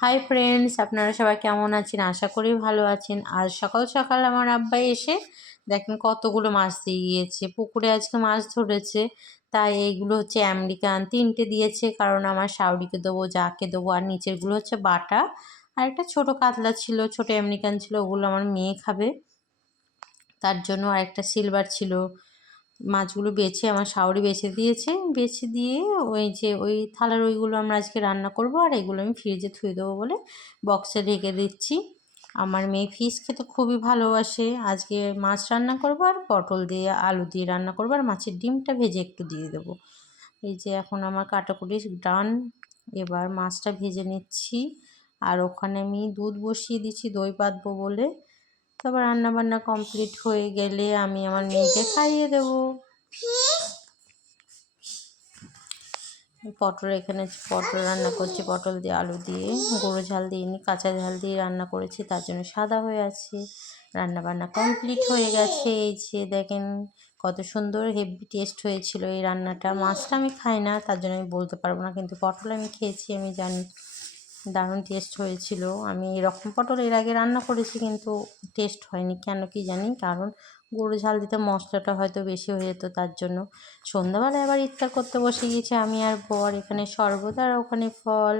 Hi friends আপনারা সবাই কেমন আছেন? আশা করি ভালো আছেন। আজ সকাল সকাল আমার আব্বাই এসে দেখেন কতগুলো মাছ দিয়ে গিয়েছে। পুকুরে আজকে মাছ ধরেছে। তাই এইগুলো হচ্ছে আমেরিকান। তিনটে দিয়েছে, কারণ আমার শাউরিকে দেবো, যাকে দেবো, আর নিচেরগুলো হচ্ছে বাটা। আর একটা ছোটো কাতলা ছিল, ছোটো আমেরিকান ছিল, ওগুলো আমার মেয়ে খাবে। তার জন্য আর একটা সিলভার ছিল। মাছগুলো বেছে, আমার শাওরি বেছে দিয়েছে। বেছে দিয়ে ওই যে ওই থালার ওইগুলো আমরা আজকে রান্না করব, আর এগুলো আমি ফ্রিজে থুয়ে দেবো বলে বক্সে ঢেকে দিচ্ছি। আমার মেয়ে ফিশ খেতে খুবই ভালোবাসে। আজকে মাছ রান্না করব আর পটল দিয়ে, আলু দিয়ে রান্না করব, আর মাছের ডিমটা ভেজে একটু দিয়ে দেবো। এই যে এখন আমার কাটাকুটি ডান, এবার মাছটা ভেজে নিচ্ছি। আর ওখানে আমি দুধ বসিয়ে দিচ্ছি, দই পাতবো বলে। তারপর রান্নাবান্না কমপ্লিট হয়ে গেলে আমি আমার মেয়েকে খাইয়ে দেব। পটল এখানে পটল রান্না করছি, পটল দিয়ে আলু দিয়ে গুঁড়ো ঝাল দিইনি কাঁচা ঝাল দিয়ে রান্না করেছি, তার জন্য সাদা হয়ে আছে। রান্নাবান্না কমপ্লিট হয়ে গেছে, এই যে দেখেন কত সুন্দর হেভি টেস্ট হয়েছিল এই রান্নাটা। মাছটা আমি খাই না, তার জন্য আমি বলতে পারব না, কিন্তু পটল আমি খেয়েছি, আমি জানি। দারুণ টেস্ট হয়েছিল। আমি এরকম পটল এর আগে রান্না করেছি কিন্তু টেস্ট হয়নি। কেন কি জানি? কারণ গুঁড়ো ঝাল দিতে মশলাটা হয়তো বেশি হয়ে যেত তার জন্য। সন্ধ্যাবেলায় আবার ইফতার করতে বসে গিয়েছে আমি আর বর। এখানে শরবত আর ওখানে ফল